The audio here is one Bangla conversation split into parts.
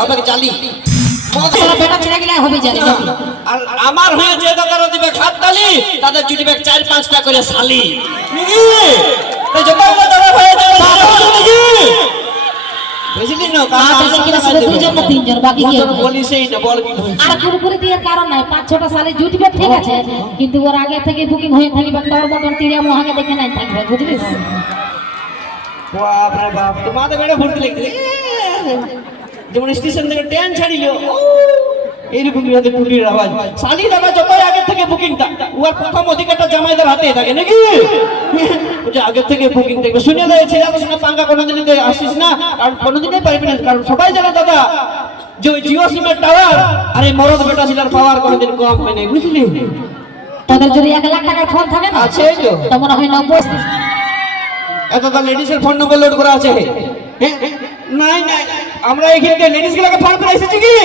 হবে জালি বেটা ছেলে গেলে হবে জানি আর আমার হয়ে যে দাদারা দিবে খাত তালি তাদের জুটিবে 4-5টা করে শালি নাকি এই যত দাদা হয়ে যাবে নাকি বুঝলি না দুজন না তিনজন বাকি কি হবে বলিসই না বল কি আর পুরোপুরি দেওয়ার কারণ নাই 5-6টা সালে জুটবে ঠিক আছে কিন্তু ওর আগে থেকে বুকিং হয়ে থাকবে তোর মতন তিরিয়া মোহাকে দেখে নাই থাকবে বুঝলিস বাপ রে বাপ তোমাদের বেড়ে ভর্তি লাগছে যেমন স্টেশন থেকে ট্রেন ছাড়িও এইরকম বিরাতে টুলির আওয়াজ শালি দাদা যত আগে থেকে বুকিংটা ওর প্রথম অধিকারটা জামাইদের হাতে থাকে নাকি যে আগে থেকে বুকিং দেখবে শুনে দেয় ছেলেদের সঙ্গে পাঙ্গা কোনোদিনই আসিস না কারণ কোনোদিনই পারবি না কারণ সবাই জানে দাদা যে ওই জিও সিমের টাওয়ার আর এই মরদ বেটা ছিলার পাওয়ার কোনোদিন কম হয় না বুঝলি তোদের যদি 1 লাখ টাকার ফোন থাকে না আছে তো মনে হয় 90 এত তো লেডিসের ফোন নম্বর লোড করা আছে নাই নাই আমরা এখানে লেডিস গুলোকে ফোন করে এসেছি কি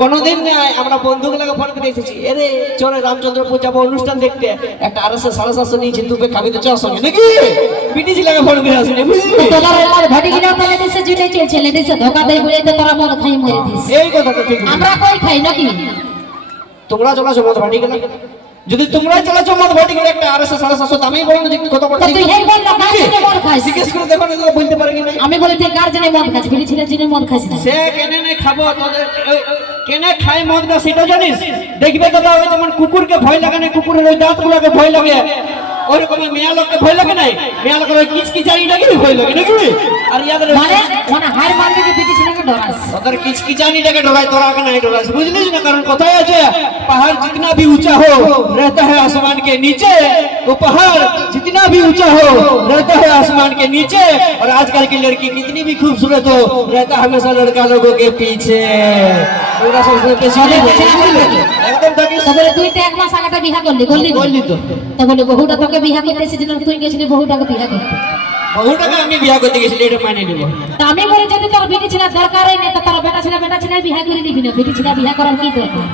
কোনোদিন নাই আমরা বন্ধুগুলোকে ফোন করে এসেছি আরে চলে রামচন্দ্রপুর যাবো অনুষ্ঠান দেখতে একটা 750 নিয়েছি তুই খাবিতে চল সঙ্গে নাকি পিটি ছিলাকে ফোন করে আসিনি বুঝলি তোরা আমার ভাটি গিলা তো লেডিসে জুটে চলছে লেডিসে ধোকা দেই বলে তো তোরা মদ খাই মরে দিস এই কথাটা ঠিক আমরা কই খাই নাকি তোমরা চলাছো মদ ভাটি গেলে যদি তোমরাই চলাছো মদ ভাটি গেলে একটা 750 দামই বলো না কত বড় তুই এই বল না গার্জেনে মদ খাইস জিজ্ঞেস করে দেখো না এগুলো বলতে পারে কি না আমি বলি তুই গার্জেনে মদ খাইস বিড়ি ছেলে জিনে মদ খাইস না সে কেনে নাই খাবো তোদের কেনে খাই মদ না সেটা জানিস দেখবে দাদা ওই যেমন কুকুরকে ভয় লাগে না কুকুরের ওই দাঁতগুলোকে ভয় লাগে ওইরকম মেয়া লোককে ভয় লাগে নাই মেয়া লোকের ওই কিচকিচানি লাগে ভয় লাগে নাকি আর ইয়াদের মানে হার মারলে কি বিড়ি ছেলেকে ডরাস ওদের কিচকিচানি লাগে ডরাই তোরা के नहीं डरास বুঝলিস না কারণ কোথায় আছে पहाड़ जितना भी ऊंचा हो रहता है आसमान के नीचे वो पहाड़ जितना भी ऊंचा हो रहता है आसमान के नीचे और आजकल की लड़की कितनी भी खूबसूरत हो रहता हमेशा लड़का लोगों के पीछे पूरा सबसे पीछे एकदम তাকে তো বলে তুই তো 1 মাস আগে বিয়া করলি তো বলে বহুটা তোকে বিয়া করতে এসেছিল তুই গেছিলি বহুটাকে বিয়া করতে বহুটাকে আমি বিয়া করতে গেছিলি এটা মানে নিব তা আমি বলি যদি তোর বিটি ছিল দরকারই নেই তো তোর বেটা ছিল বিয়া করে দিবি না বিটি ছিল বিয়া করার কি দরকার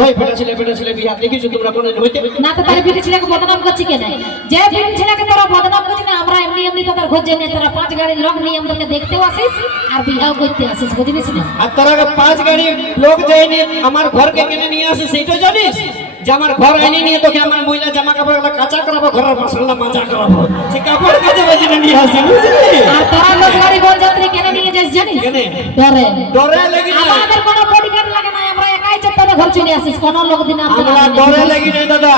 ওই বেটা ছেলে বিয়া দেখিছো তোমরা কোন হইতে না তো তার বিটি ছেলেকে বদনাম করছি কেন যে বিটি ছেলেকে তোরা বদনাম করছিস না আমরা এমনি তোর খোঁজ জেনে তোরা 5 গাড়ির লোক নিয়ে আমাদেরকে দেখতেও আসিস আর বিয়াও করতে আসিস বুঝলিস না আর তোরা 5 গাড়ি লোক যায়নি আমার ঘরকে কেনে নিয়ে আসে সেইটা জানিস যে আমার ঘর আইনি নিয়ে তোকে আমার মহিলা জামা কাপড়গুলো কাঁচা করাবো ঘরের মশলা মাজা করাবো সেই কাপড় কাঁচা বাজিয়ে নিয়ে আসি বুঝলি আর তোরা 10 গাড়ি বল যাত্রী কেন নিয়ে যাস জানিস কেনে ডরে লাগি না আমাদের কোনো বডিগার্ড লাগে না আমরা একাই চত্বরে ঘর চলে আসিস কোন লোক দিন আমরা ডরে লাগি না দাদা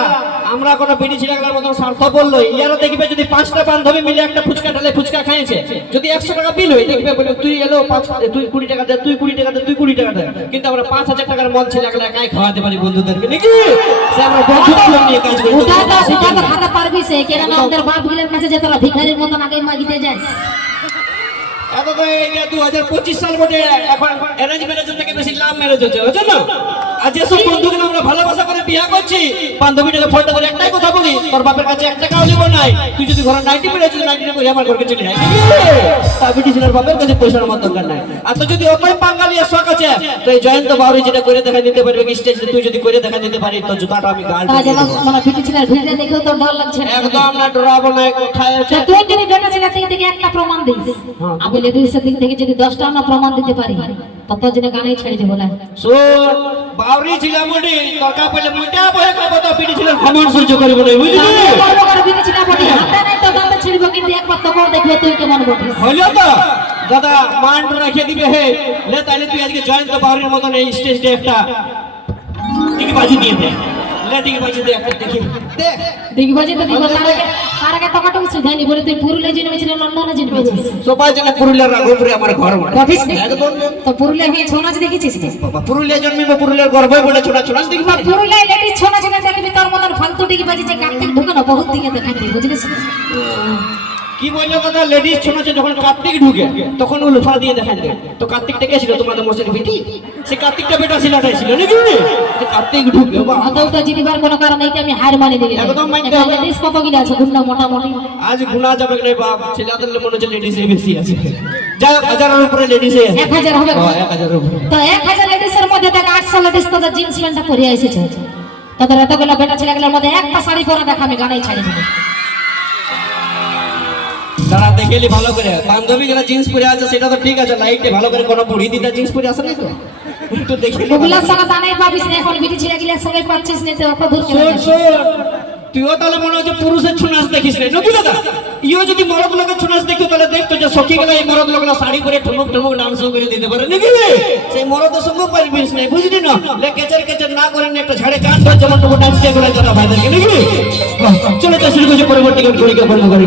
আমরা কোন বিড়ি ছিলাগলার মত স্বার্থ বললো ইয়ারা দেখবে যদি 5টা বান্ধবী মিলে একটা ফুচকা ঢালে ফুচকা খাইছে যদি 100 টাকা বিল হয় দেখবে বলে তুই এলো 5 তুই 20 টাকা দে তুই 20 টাকা দে তুই 20 টাকা দে কিন্তু আমরা 5000 টাকার মদ ছিলাগলা একাই খাওয়াতে পারি বন্ধুদেরকে নাকি সে আমরা বন্ধুত্ব নিয়ে কাজ করি ওটা তো খাতা পারবি সে কেন আমাদের বাপগুলোর কাছে যে তোরা ভিখারির মতন আগে মাগিতে যাস এত তো এটা 2025 সাল বটে এখন অ্যারেঞ্জ ম্যারেজ থেকে বেশি লাভ ম্যারেজ হচ্ছে বুঝছো না আর যে সব বন্ধুগুলো আমরা ভালোবাসা করে বিয়ে করছি বান্ধবীটাকে ফোনটা করে একটাই কথা বলি তোর বাপের কাছে 1 টাকাও দিব নাই তুই যদি ঘরে 90 পেলে যদি 90 করে আমার ঘরকে চলে যায় তা বিটি ছেলের বাপের কাছে পয়সার মত দরকার নাই আর তো যদি ওই বাঙালি শখ আছে তো এই জয়ন্ত বাউরি যেটা করে দেখা দিতে পারবে কি স্টেজে তুই যদি করে দেখা দিতে পারি তো জুতাটা আমি গাল তা যেন মানে বিটি ছেলের ভিড়ে দেখেও তো ডর লাগছে একদম না ডরাবো না কোথায় আছে তুই যদি বেটা ছেলে থেকে একটা প্রমাণ দিস আমি লেডিসের দিক থেকে যদি 10টা না প্রমাণ দিতে পারি তত জেনে গানেই ছেড়ে দেব না শোন বাউরি ছিল মুডি দরকার পড়লে মুইটা বহে খাবো তো বিটি ছিল ভ্রমণ সহ্য করিব না বুঝলি বিটি ছেলে বলি হাতে নাই তো দাঁতে ছিড়ব কিন্তু একবার তো বল দেখবে তুই কেমন বলিস হলো তো দাদা মান রেখে দিবে হে লে তাইলে তুই আজকে জয়ন্ত বাউরির মতন এই স্টেজে একটা ঠিক বাজি দিয়ে দে লে ঠিক বাজি দে একটা দেখি দে দেখবাজি তো দিব তার আগে টাকাটা সুধাইনি বলে তুই পুরুলিয়া জেনেছিল লন্ডনে জেনেছিস সবাই জানে পুরুলিয়ার রাঘবপুরে আমার ঘর দেখিস একদম তো পুরুলিয়া গিয়ে ছৌ নাচ দেখেছিস বাবা পুরুলিয়া জন্মিব পুরুলিয়ার গর্বই বলে ছোট ছোট দেখবি পুরুলিয়া লেডিস ছৌ নাচ দেখবি তোর মতন ফালতু ডিগি বাজি যে কার্তিক ঢুকে না বহুত দিকে দেখাতে বুঝলিস কি বললো কথা লেডিস শোনাচ্ছে যখন কার্তিক ঢুকে তখন ও লোফা দিয়ে দেখান দেয় তো কার্তিকটা কে ছিল তোমাদের মোসের বেটি সে কার্তিকটা বেটা ছিলাটাই ছিল নাকি যে কার্তিক ঢুকে আদৌটা জিনিবার কোনো কারণ এইটা আমি হার মানি দিই একদম মানতে হবে লেডিস কত গিলা আছে গুন্না মোটামুটি আজ গুনা যাবে না বাপ ছেলেদের মনে হচ্ছে লেডিস বেশি আছে যা হাজারের উপরে লেডিস আছে 1000 হবে 1000 উপরে তো 1000 লেডিসের মধ্যে দেখ 800 লেডিস তো জিন্স প্যান্টটা পরে এসেছে তাদের এতগুলো বেটা ছেলেগুলোর মধ্যে একটা শাড়ি পরা দেখা আমি গানেই ছাড়ি দেব দাঁড়া দেখে দেখিয়ে ভালো করে বান্ধবী যারা জিন্স পরে আছে সেটা তো ঠিক আছে, লাইটে ভালো করে কোনো বুড়ি দিদা জিন্স পরে আসে না তো একটু দেখিয়ে ওগুলার সঙ্গে দানাই পাবিস না, এখন বিটি ছেলে গিলার সঙ্গে পাচ্ছিস না, তো অত দূর চলে শোন যাস। শোন, তুইও তাহলে মনে হচ্ছে পুরুষের ছুনাস দেখিস রে নাকি দাদা? ইও যদি মরদ লোকের ছুনাস দেখতো তাহলে দেখতো যে সখী গেলে এই মরদ লোকরা শাড়ি পরে ঠুমুক ঠুমুক ডান্স করে দিতে পারে নাকি রে? সেই মরদের সঙ্গে পারবিস না, বুঝলি না? লে কেচার কেচার না করেন একটা ঝাড়ে কান ধরে যেমন টুকু ডান্স করে দাদা ভাইদেরকে নাকি? চলে তো শুরু করছে পরবর্তী করি কর্মকারী